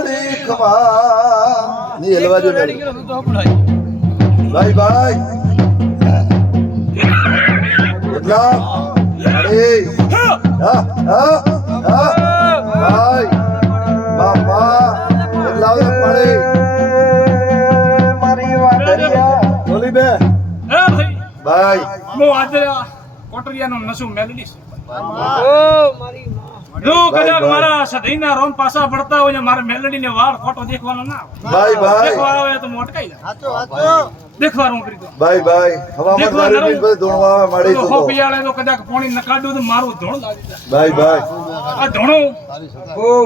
મેલડી ખમા ની હલવા જો ભાઈ ભાઈ એટલા અરે હા હા હા ભાઈ બાપા એટલા પડે મારી વાદરિયા બોલી બે ભાઈ હું આજે કોટરિયાનો નસુ મેલડી જો કદાચ મારા સધીના રોમ પાસા પડતા હોય ને મારે મેલડીને વાળ ફોટો દેખવાનો ના ભાઈ ભાઈ દેખવા આવે તો મોટકાઈ જાય સાચો સાચો દેખવાનું કરી દો ભાઈ ભાઈ હવામાં દારૂ પીને બધું ધોણવા આવે માડી તો હો પિયાળે તો કદાચ પાણી નકાડું તો મારું ધોણ લાગી જાય ભાઈ ભાઈ આ ધોણો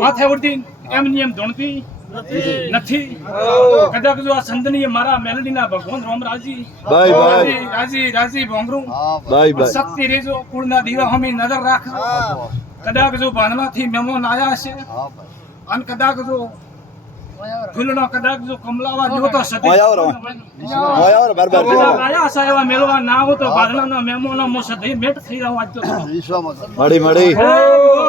માથે ઉડતી એમ ની એમ ધોણતી નથી કદાચ જો આ સંતની મારા મેલડીના ભગવાન રોમ રાજી ભાઈ ભાઈ રાજી રાજી ભોંગરું ભાઈ ભાઈ શક્તિ રેજો કુળના દીવા હમી નજર રાખ કદાચ જો બાંધવાથી મહેમાન આયા છે અને કદાચ જો ફૂલનો કદાચ જો કમલાવા જો તો સદી ઓય બરાબર આયા છે એવા મેલવા ના હો તો બાંધવાના મહેમાનો મો સદી મેટ થઈ રહ્યો આજ તો મળી મળી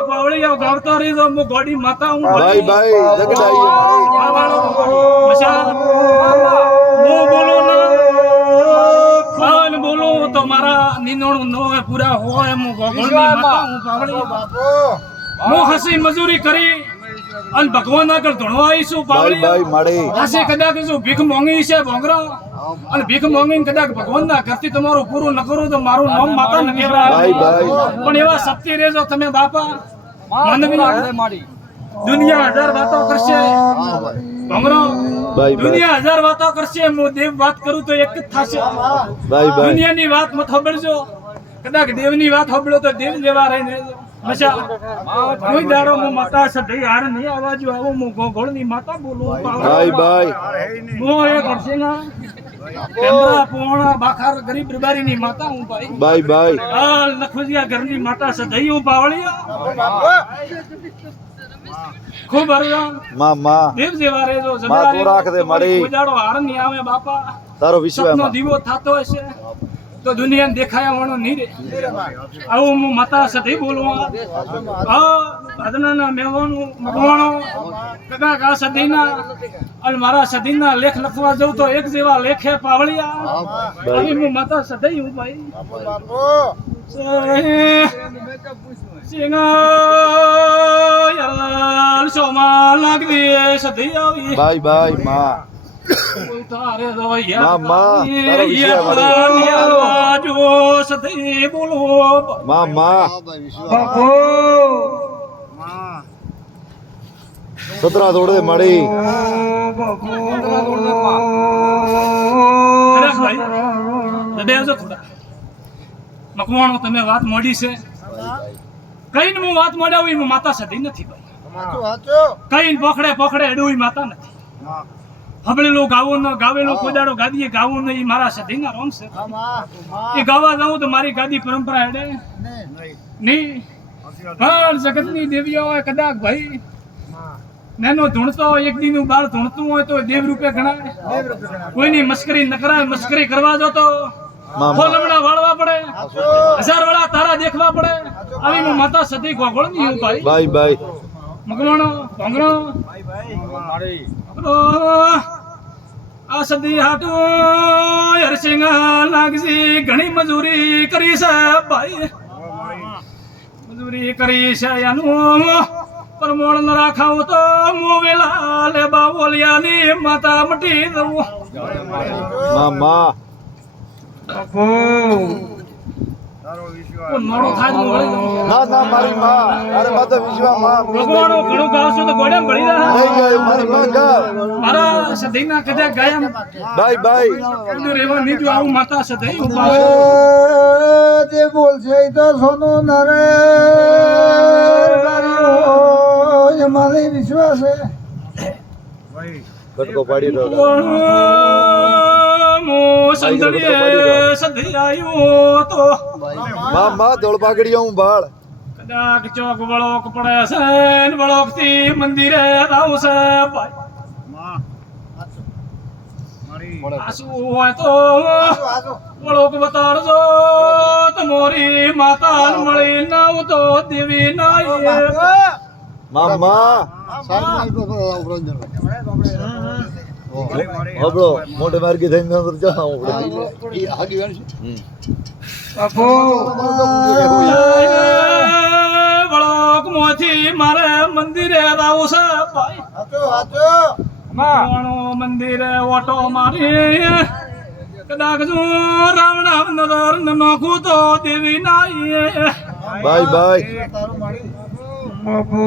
પાવળિયા ગાવતો રીજો મો ગોડી માતા હું ભાઈ ભાઈ જગડાઈ મશા મો બોલો ના ખાન બોલો તો મારા નિનોણું નો પૂરા હોય મો ગોગળની માતા હું પાવળિયા મો હસી મજૂરી કરી અન ભગવાન આગળ ધણવા આવીશું ભાઈ ભાઈ મળી આસે કદાચ જો ભીખ માંગી છે ભોંગરા અને ભીખ માંગીને કદાચ ભગવાનના ઘરથી તમારું પૂરું ન કરો તો મારું નામ માતા ન કહેવાય ભાઈ ભાઈ પણ એવા સત્ય રેજો તમે બાપા માનવી દુનિયા હજાર વાતો કરશે ભોંગરા ભાઈ દુનિયા હજાર વાતો કરશે હું દેવ વાત કરું તો એક જ થશે ભાઈ ભાઈ દુનિયાની વાત મત સાંભળજો કદાચ દેવની વાત સાંભળો તો દેવ જેવા રહીને રહેજો મશા કોઈ દાડો હું માતા સધઈ હાર નહીં આવાજો આવો હું ગોગળની માતા બોલું ભાઈ ભાઈ હું એ કરશેના કેમરા પોણા બાખાર ગરીબ રબારીની માતા હું ભાઈ ભાઈ ભાઈ હાલ નખોજિયા ઘરની માતા સધઈ હું પાવળિયા ખૂબ હરવા માં દેવ જેવા રેજો માં તું રાખ દે મળી કોઈ દાડો હાર નહીં આવે બાપા તારો વિશ્વાસ સપનો દીવો થાતો હશે તો દુનિયાને દેખાયા વાળો નહીં રે આવું હું માતા સધી બોલવા ભાદનાના મેવાનું મગવાણો કદાચ આ સદીના અને મારા સદીના લેખ લખવા જઉં તો એક જેવા લેખે પાવળિયા આવી હું માતા સધી હું ભાઈ સોમા લાગવી સધી આવી ભાઈ ભાઈ માં તારે તારો વિશ્વાસ જો સધી બોલો માં સતરા તોડે મળી મકવાણો તમે વાત મોડી છે કઈ હું વાત મોડાવી હું માતા સધી નથી ભાઈ કઈ પોખડે પોખડે અડવી માતા નથી હબળેલું ગાવેલું કોદાડો ગાદીએ ગાવું નહીં મારા સધીના રોમ છે એ ગાવા જાઉં તો મારી ગાદી પરંપરા હેડે નહીં પણ જગતની દેવીઓ હોય કદાચ ભાઈ નાનો ધૂણતો હોય એક દીનું બાર ધૂણતું હોય તો દેવ રૂપે ગણાય કોઈની મસ્કરી ન કરાય મસ્કરી કરવા જો તો ફોલમણા વાળવા પડે હજાર વાળા તારા દેખવા પડે આવી હું માતા સધી ગોગળની હું ભાઈ ભાઈ ભાઈ મગવાણો ભોંગણો આ સદી હાટો હરસિંહ લાગજી ઘણી મજૂરી કરી છે ભાઈ મજૂરી કરી છે એનું પરમોળ ન રાખાવ તો મોવેલા લે બાવલિયાની માતા મટી દઉં માં મોડો થાય ના ના મારી માં અરે માતા વિશ્વા માં ભગવાનો ઘણું ગાવશો તો ગોડામ ભળી જાય નહીં ગઈ મારી માં ગા મારા સદીના કદાચ ગાયમ ભાઈ ભાઈ કદું રેવા નીજુ આવું માતા સદઈ ઉભા જે બોલ છે તો સોનું નરે મારે વિશ્વાસ છે કટકો પાડી દો સદી આવ્યો તો માં દોળ પાઘડીઓ હું બાળ કદાચ ચોક વળોક પડે છે ને વળોક થી મંદિરે રાવ છે આસુ હોય તો વળોક બતાડજો તમારી માતા મળી નાવ તો દેવી ના મામા હબળો મોટે માર્ગે થઈને અંદર જાઓ વળોક મોથી મારે મંદિરે આવું છે ભાઈ માણો મંદિરે ઓટો મારી કદાચ જો રાવણા નજર નોખું તો દેવી નાઈ બાય બાય બાપુ